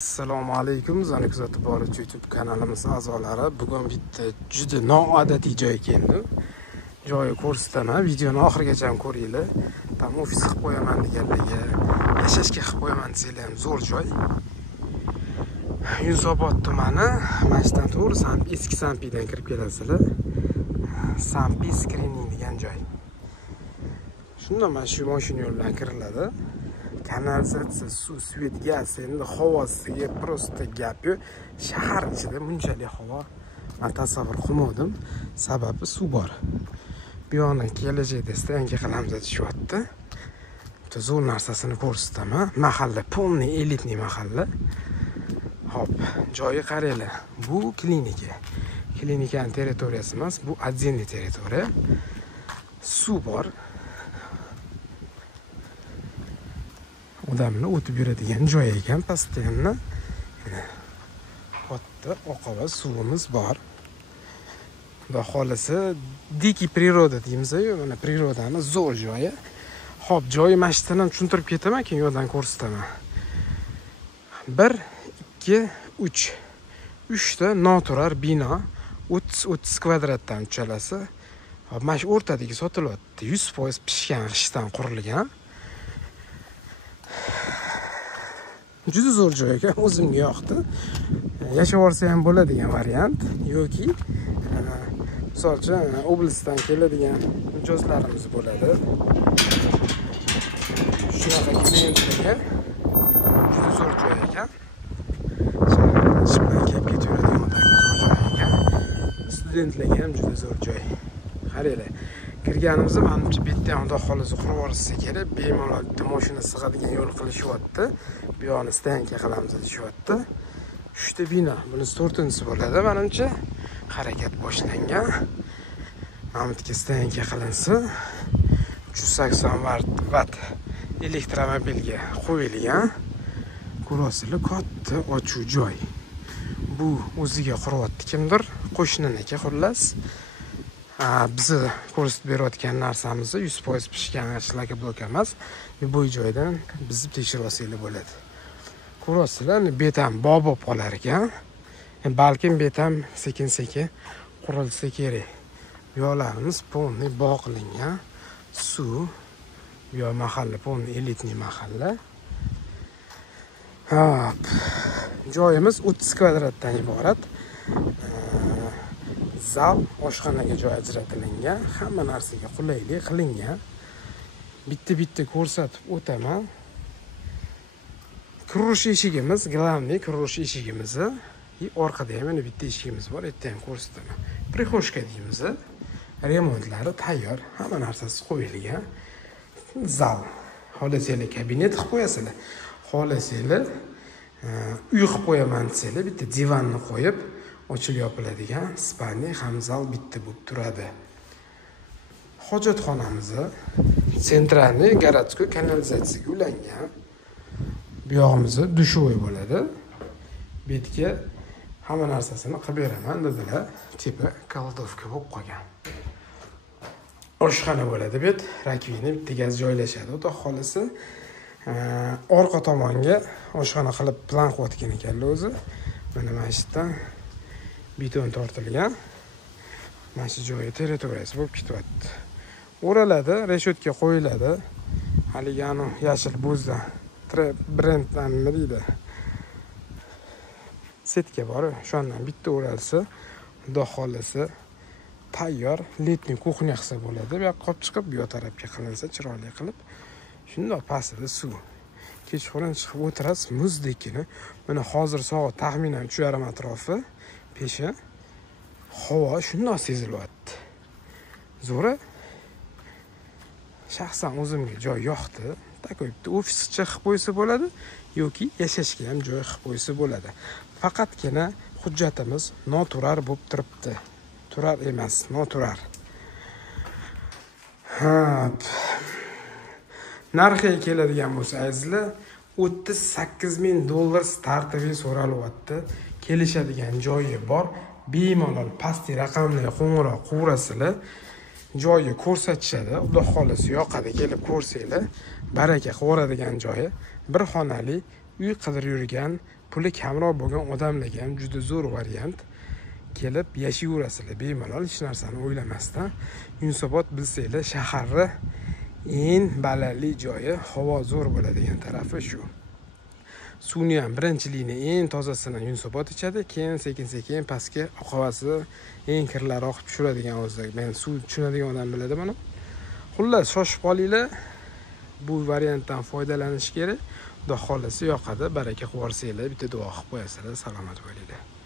Assalomu alaykum, Zani kuzatib boruvchi YouTube kanalimiz a'zolari. Bugun bitta juda noodatiy joyga keldim. Joyi ko'rsataman, videoni oxirigacha ko'ringlar. Tam ofis qilib qo'yaman deganlarga, yashashga qilib qo'yaman desanglar ham zo'r joy. Yunusobod tumani, Mashtan to'g'ri, eski Sampidan kirib kelasizlar. Sampi Screening degan joy. Shunda mana shu mashina yo'ldan kiriladi. Kanalizatsiya, suv, svet, gaz, endi havosiga prosta gap yo'q. Shahar ichida bunchalik havo men tasavvur qilmadim. Sababi suv bor. Bu yoqni kelajakda stanka qilamiz deyapti. Bitta zo'r narsasini ko'rsataman. Mahalla полный elitniy mahalla. Hop, joyi qaranglar. Bu klinika. Klinikaning territoriyasi emas, bu отдельный territoriya. Suv bor. Odamlar o'tib yuradigan joy ekan, pastda katta oqova suvimiz bor. Xudo xolasa, dikий природа deymiz-ku, mana prirodani zo'r joyi. Xo'p, joyi mashtadan tushuntirib ketaman, keyin yo'ldan ko'rsataman. 1, 2, 3. 3 ta noturar bino, 30 kvadratdan uchalasi. Hop, mana shu o'rtadagi sotilyapti. 100% pishgan g'ishtdan qurilgan. Juda zo'r joy ekan, o'zimga yoqdi. Yashab olsa ham bo'ladigan variant yoki misol uchun oblastdan keladigan mijozlarimiz bo'ladi. Shunaqa klientlarga juda zo'r joy ekan. Ish bilan kelib ketaveradigan zo'r joy ekan. Studentlarga ham juda zo'r joy. Qaranglar. Kirganimizda menimcha bitta ham xudo xolasa qurib yuborsa kerak, bemalol bitta mashina sig'adigan yo'l qilishyapti. Bu yoqni stanka qilamiz deyapti. 3 ta bino, bunisi 4-inchisi bo'ladi menimcha. Harakat boshlangan. Mamlakatga stanka qilinsa 380 watt elektromobilga qo'yilgan. Ko'rasizlar, katta ochuv joy. Bu o'ziga quryapti kimdir, qo'shniniki xullas. Biz ko'rsatib berayotgan narsamiz 100% pishgan g'ishtlarga blok emas. Bu joydan bizni tekshirib olsanglar bo'ladi. Ko'rasizlar, bet ham bog' bo'lib qolar ekan. Balkim bet ham sekin-sekin qurilsa kerak. Yo'llarimiz полный bog' qilingan. Suv, bu mahalla полный elitniy mahalla. Hop. Joyimiz 30 kvadratdan iborat. Zal, oshxonaga joy ajratilgan, hamma narsaga qulaylik qilingan. Bitta ko'rsatib o'taman. Kirush eshigimiz, главный kirush eshigimiz, orqada ham mana bitta eshigimiz bor, yerda ham ko'rsataman. Prixoshka deymiz. Remontlari tayyor, hamma narsasi qo'yilgan. Zal, xolasanglar kabinet qilib qo'yasizlar. Xolasanglar uy qilib qo'yaman desanglar, bitta divanni qo'yib ochilib yopiladigan spalniy ham zal bitta bo'lib turadi. Hojatxonamiz sentralniy городской kanalizatsiyaga ulangan. Bu yog'imizda dushovoy bo'ladi. Betga hamma narsasini qilib beraman dedilar. Tipi koldovka bo'lib qolgan. Oshxona bo'ladi bet, rakvina, bitta gaz joylashadi. Xudo xolasa, orqa tomonga oshxona qilib plan qilayotgan ekanlar o'zi. Mana mashitdan beton tortilgan. Mana shu joyi territoriyasi bo'lib ketyapti. O'raladi, reshetka qo'yiladi. Haligani yashil bo'zdan brenddan nima deydi? Setka bor, shundan bitta o'ralsa, xudo xolasa tayyor letniy kuxnya qilsa bo'ladi. Bu yoqqa olib chiqib, bu yoq tarafga qilinsa chiroyli qilib. Shundoq pastida suv. Kechqurun chiqib o'tirasiz muzdekini. Mana hozir soat taxminan 3:30 atrofi. Pesha havo shundoq sezilyapti. Zo'ra. Shaxsan o'zimga joy yoqdi. Takoy bitta ofischa qilib qo'ysa bo'ladi yoki yashashga ham joy qilib qo'ysa bo'ladi. Faqatgina hujjatimiz noturar bo'lib turibdi. Turar emas, noturar. Narxiga keladigan bo'lsangizlar, $38,000 startoviy so'ralyapti. Kelishadigan joyi bor. Bemalol pastki raqamlarga qo'ng'iroq qilurasizlar. Joyi ko'rsatishadi. Xudo xolasa yoqadi, kelib ko'rsanglar. Baraka qiladigan joyi. Bir xonali uy qidirib yurgan puli kamroq bo'lgan odamlarga ham juda zo'r variant. Kelib yashayverasizlar bemalol, hech narsani o'ylamasdan. Yunusobod bilsanglar, shaharni eng balandli joyi, havo zo'r bo'ladigan tarafi shu. Suvni ham birinchilikni eng tozasini Yunusobod ichadi, keyin sekin-sekin pastga oqavasi eng kirlari oqib tushiradigan o'zi. Men suv tushunadigan odam biladi buni. Xullas, shoshib qolinglar. Bu variantdan foydalanish kerak. Xudo xolisi yoqadi, baraka qilib yuborsanglar, bitta duo qilib qo'yasizlar, salomat bo'linglar.